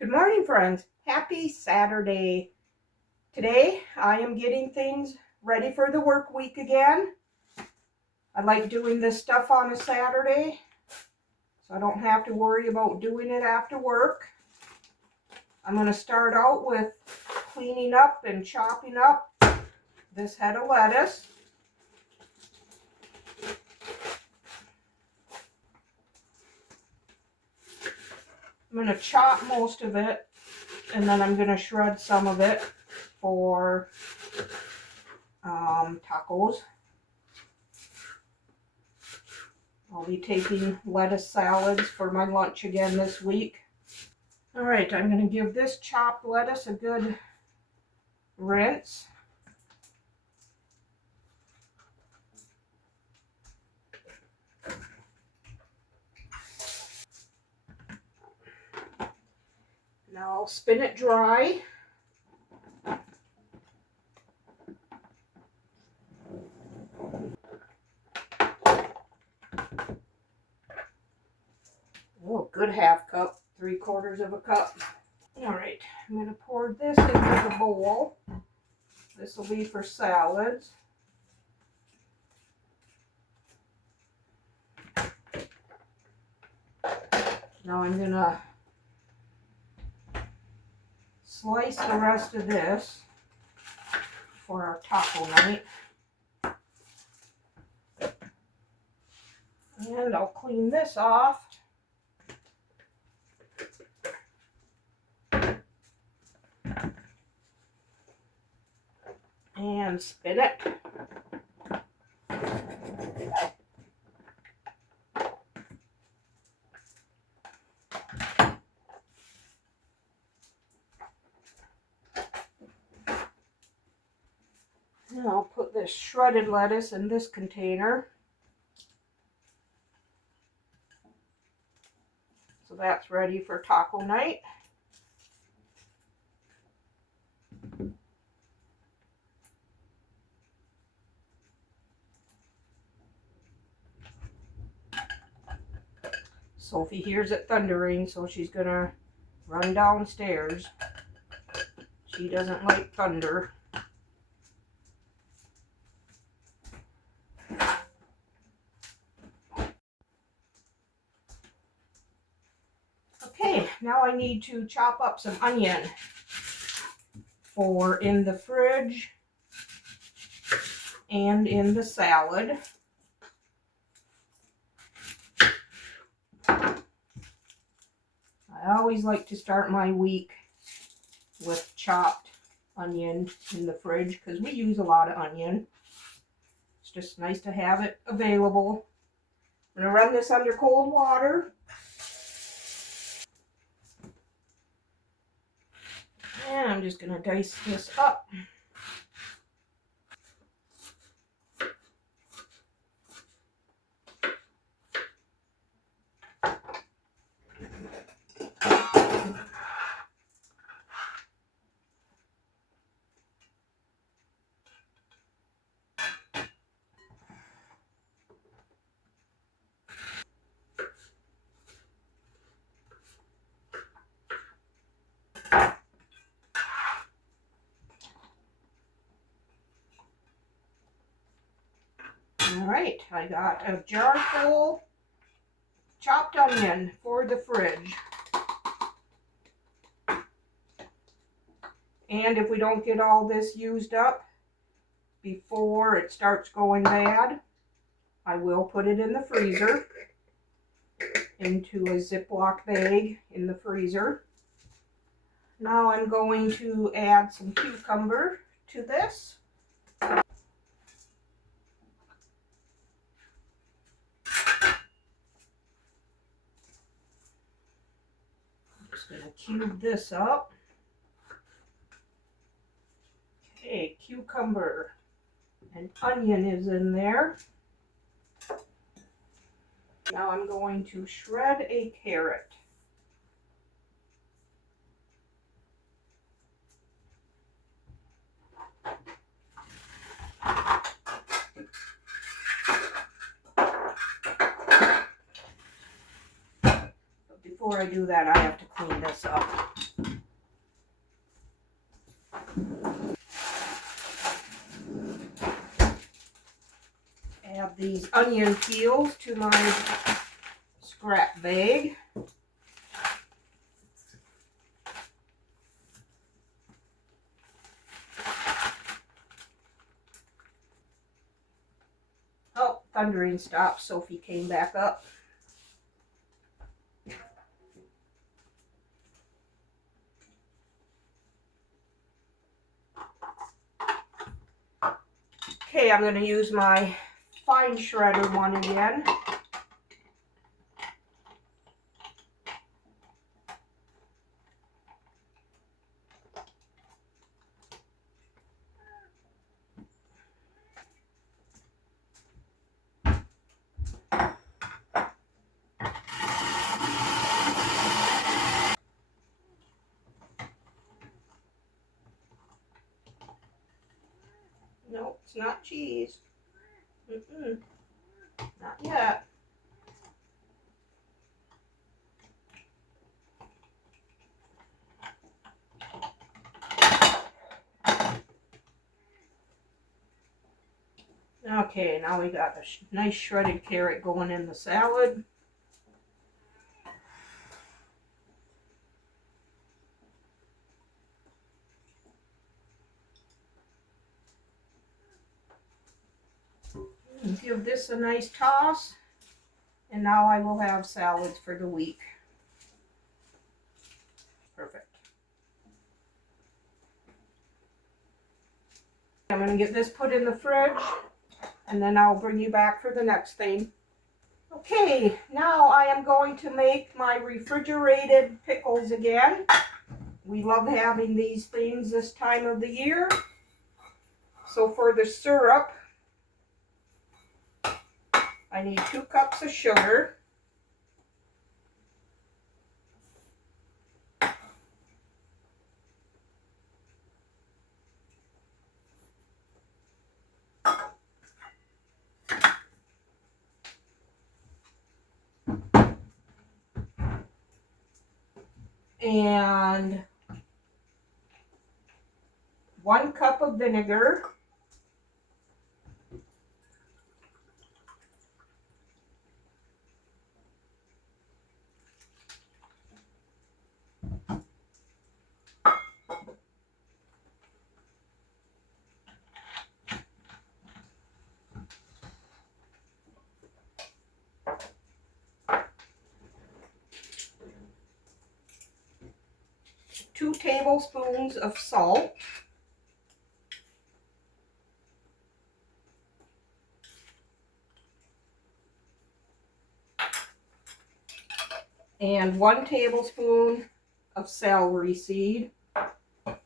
Good morning, friends. Happy Saturday. Today, I am getting things ready for the work week again. I like doing this stuff on a Saturday, so I don't have to worry about doing it after work. I'm going to start out with cleaning up and chopping up this head of lettuce. I'm going to chop most of it, and then I'm going to shred some of it for tacos. I'll be taking lettuce salads for my lunch again this week. All right, I'm going to give this chopped lettuce a good rinse. Now I'll spin it dry. Oh, good half cup, 3/4 of a cup. All right, I'm going to pour this into the bowl. This will be for salads. Now I'm going to slice the rest of this for our taco night. And I'll clean this off. And spin it. And I'll put this shredded lettuce in this container. So that's ready for taco night. Sophie hears it thundering, so she's gonna run downstairs. She doesn't like thunder. Okay, now I need to chop up some onion for in the fridge and in the salad. I always like to start my week with chopped onion in the fridge because we use a lot of onion. It's just nice to have it available. I'm going to run this under cold water. And I'm just going to dice this up. All right, I got a jar full chopped onion for the fridge. And if we don't get all this used up before it starts going bad, I will put it in the freezer, into a Ziploc bag in the freezer. Now I'm going to add some cucumber to this. Just going to cube this up. Okay, cucumber and onion is in there. Now I'm going to shred a carrot. Before before I do that, I have to clean this up. Add these onion peels to my scrap bag. Oh, thundering stopped. Sophie came back up. Okay, I'm going to use my fine shredder one again. No, it's not cheese. Not yet. Okay, now we got a nice shredded carrot going in the salad. And give this a nice toss. And now I will have salads for the week. Perfect. I'm going to get this put in the fridge, and then I'll bring you back for the next thing. Okay, now I am going to make my refrigerated pickles again. We love having these things this time of the year. So for the syrup, I need 2 cups of sugar. And 1 cup of vinegar. Two tablespoons of salt. And 1 tablespoon of celery seed. But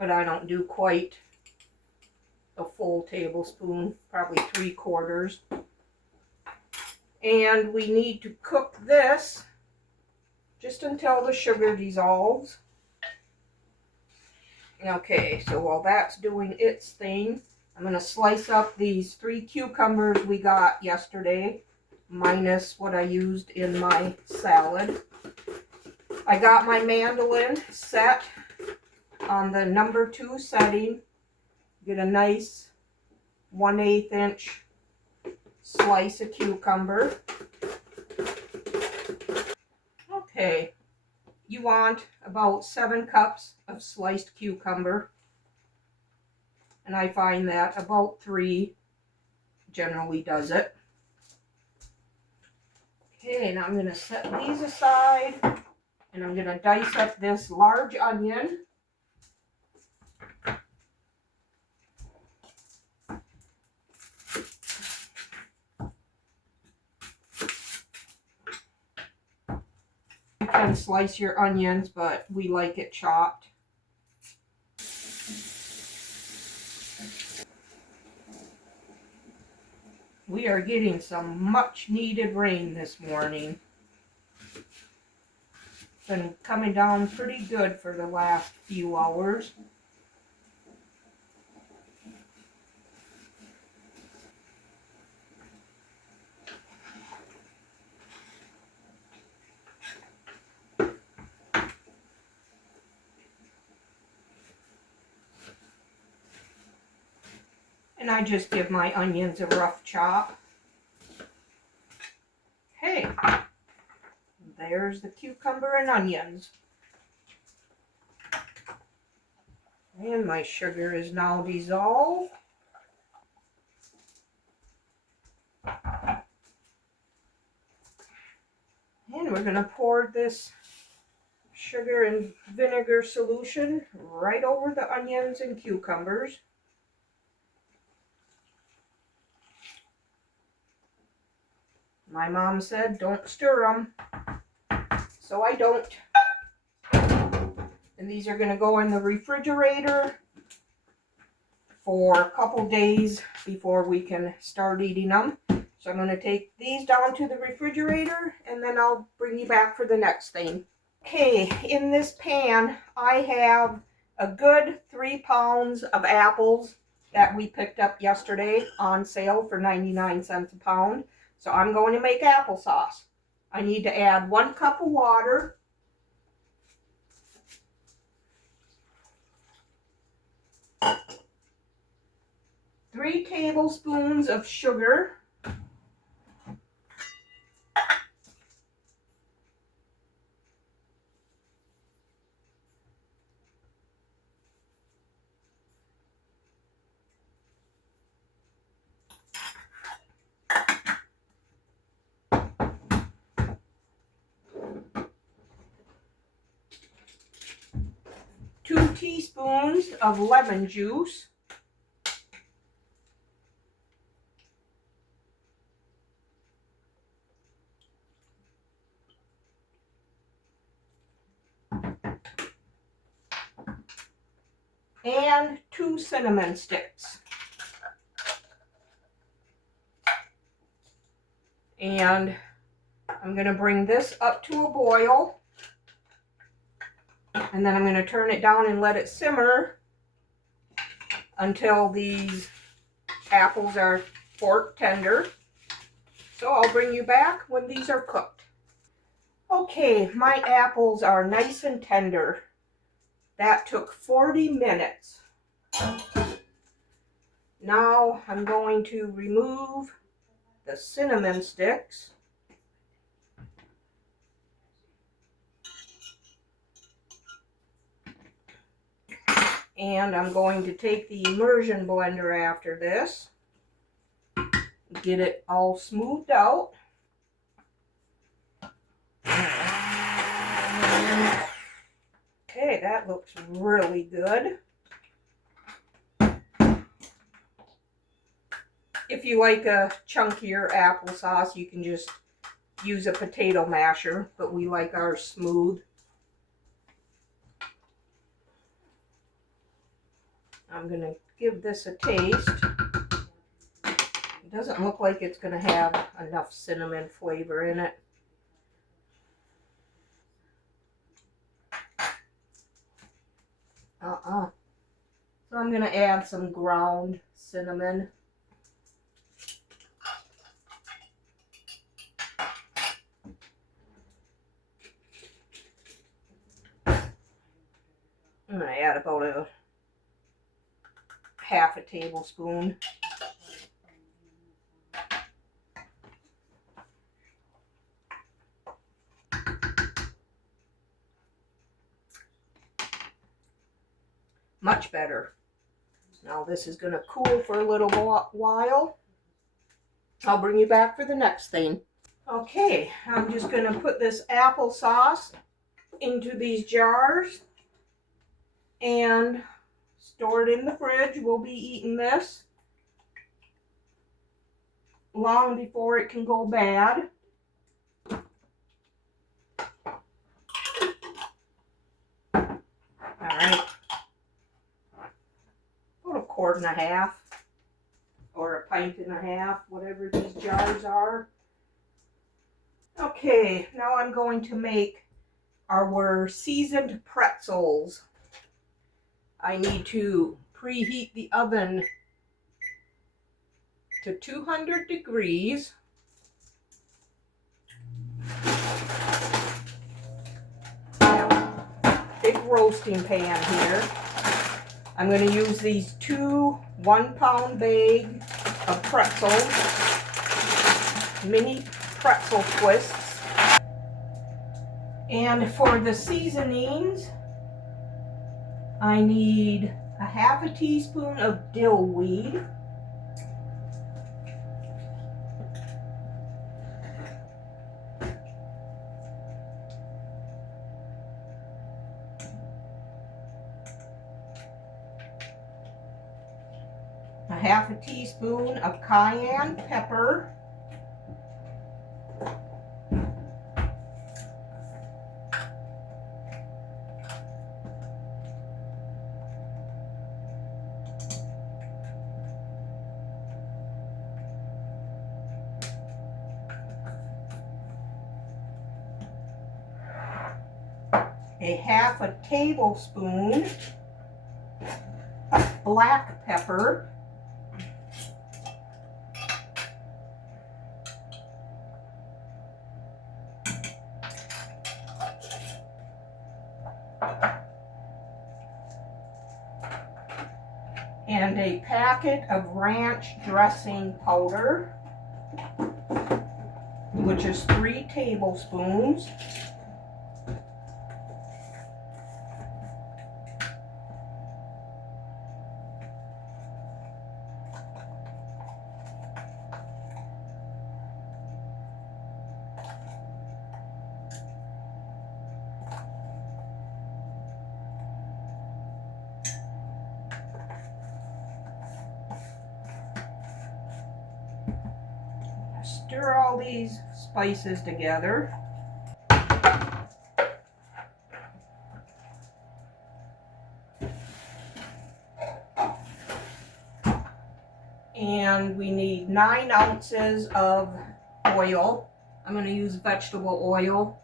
I don't do quite a full tablespoon, probably 3/4. And we need to cook this just until the sugar dissolves. Okay, so while that's doing its thing, I'm going to slice up these 3 cucumbers we got yesterday, minus what I used in my salad. I got my mandolin set on the number 2 setting. Get a nice 1/8 inch slice of cucumber. Okay, you want about 7 cups of sliced cucumber, and I find that about 3 generally does it. Okay, now I'm going to set these aside, and I'm going to dice up this large onion. You can slice your onions, but we like it chopped. We are getting some much needed rain this morning. It's been coming down pretty good for the last few hours. And I just give my onions a rough chop. Okay, there's the cucumber and onions. And my sugar is now dissolved. And we're going to pour this sugar and vinegar solution right over the onions and cucumbers. My mom said don't stir them, so I don't. And these are going to go in the refrigerator for a couple days before we can start eating them. So I'm going to take these down to the refrigerator and then I'll bring you back for the next thing. Okay, in this pan I have a good 3 pounds of apples that we picked up yesterday on sale for 99 cents a pound. So I'm going to make applesauce. I need to add 1 cup of water, 3 tablespoons of sugar, 2 teaspoons of lemon juice, and 2 cinnamon sticks. And I'm going to bring this up to a boil. And then I'm going to turn it down and let it simmer until these apples are fork tender. So I'll bring you back when these are cooked. Okay, my apples are nice and tender. That took 40 minutes. Now I'm going to remove the cinnamon sticks. And I'm going to take the immersion blender after this, get it all smoothed out. Okay, that looks really good. If you like a chunkier applesauce, you can just use a potato masher, but we like ours smooth. I'm going to give this a taste. It doesn't look like it's going to have enough cinnamon flavor in it. So I'm going to add some ground cinnamon. I'm going to add about a half a tablespoon. Much better. Now this is going to cool for a little while. I'll bring you back for the next thing. Okay, I'm just going to put this applesauce into these jars and store it in the fridge. We'll be eating this long before it can go bad. Alright, about a quart and a half or a pint and a half, whatever these jars are. Okay, now I'm going to make our seasoned pretzels. I need to preheat the oven to 200 degrees. I have a big roasting pan here. I'm going to use these 2 1-pound bag of pretzels, mini pretzel twists. And for the seasonings, I need a half a teaspoon of dill weed, a half a teaspoon of cayenne pepper, a half a tablespoon of black pepper, and a packet of ranch dressing powder, which is 3 tablespoons. Stir all these spices together. And we need 9 ounces of oil. I'm going to use vegetable oil.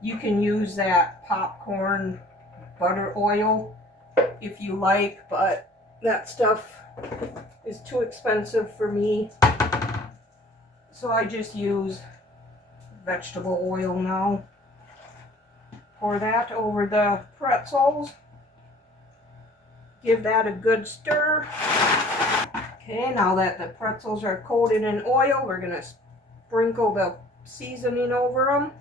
You can use that popcorn butter oil if you like, but that stuff is too expensive for me. So I just use vegetable oil now. Pour that over the pretzels. Give that a good stir. Okay, now that the pretzels are coated in oil, we're going to sprinkle the seasoning over them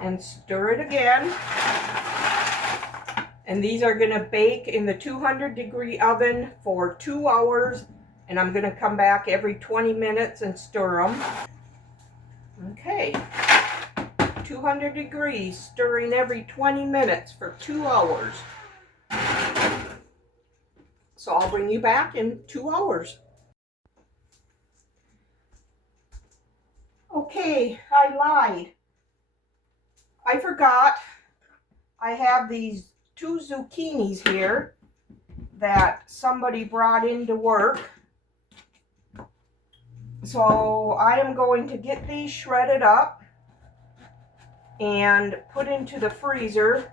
and stir it again. And these are going to bake in the 200-degree oven for 2 hours. And I'm going to come back every 20 minutes and stir them. Okay, 200 degrees, stirring every 20 minutes for 2 hours. So I'll bring you back in 2 hours. Okay, I lied. I forgot. I have these 2 zucchinis here that somebody brought into work. So I am going to get these shredded up and put into the freezer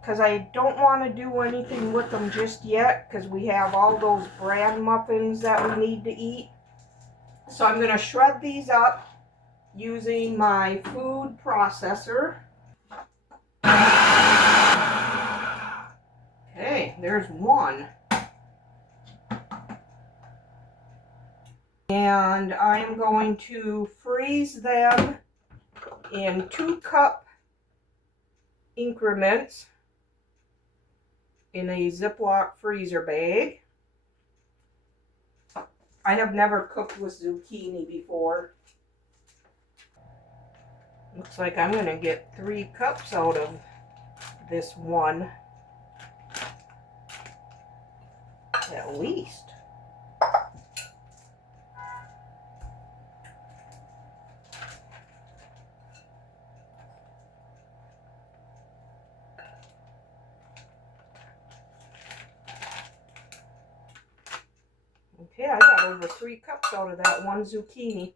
because I don't want to do anything with them just yet because we have all those bran muffins that we need to eat. So I'm going to shred these up using my food processor. Okay, there's one. And I'm going to freeze them in 2-cup increments in a Ziploc freezer bag. I have never cooked with zucchini before. Looks like I'm going to get 3 cups out of this one. At least. Okay, I got over 3 cups out of that one zucchini.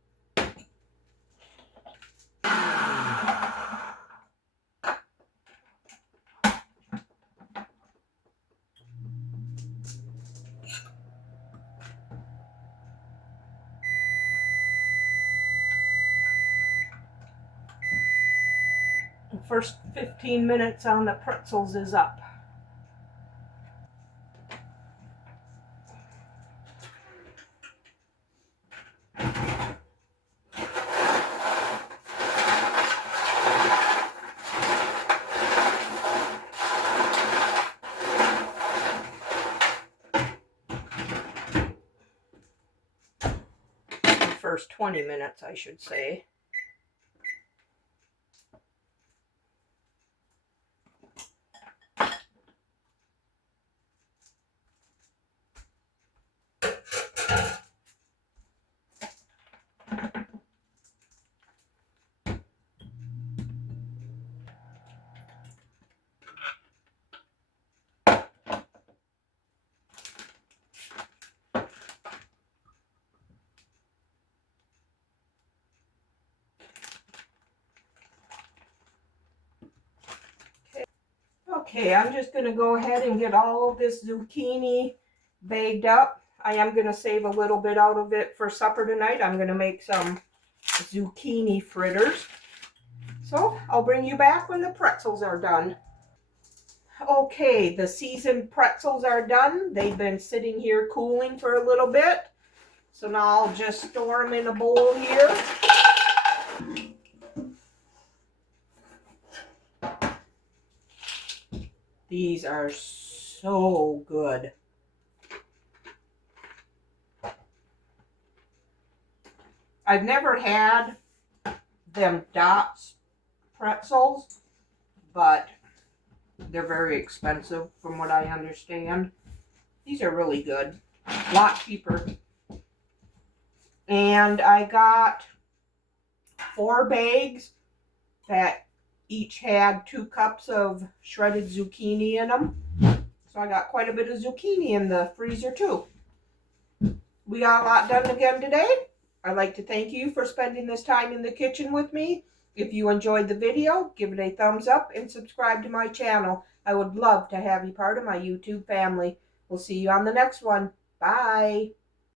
first 15 minutes on the pretzels is up. First 20 minutes, I should say. Okay, I'm just going to go ahead and get all of this zucchini bagged up. I am going to save a little bit out of it for supper tonight. I'm going to make some zucchini fritters. So I'll bring you back when the pretzels are done. Okay, the seasoned pretzels are done. They've been sitting here cooling for a little bit. So now I'll just store them in a bowl here. These are so good. I've never had them Dots pretzels, but they're very expensive from what I understand. These are really good. A lot cheaper. And I got 4 bags that each had 2 cups of shredded zucchini in them. So I got quite a bit of zucchini in the freezer too. We got a lot done again today. I'd like to thank you for spending this time in the kitchen with me. If you enjoyed the video, give it a thumbs up and subscribe to my channel. I would love to have you part of my YouTube family. We'll see you on the next one. Bye.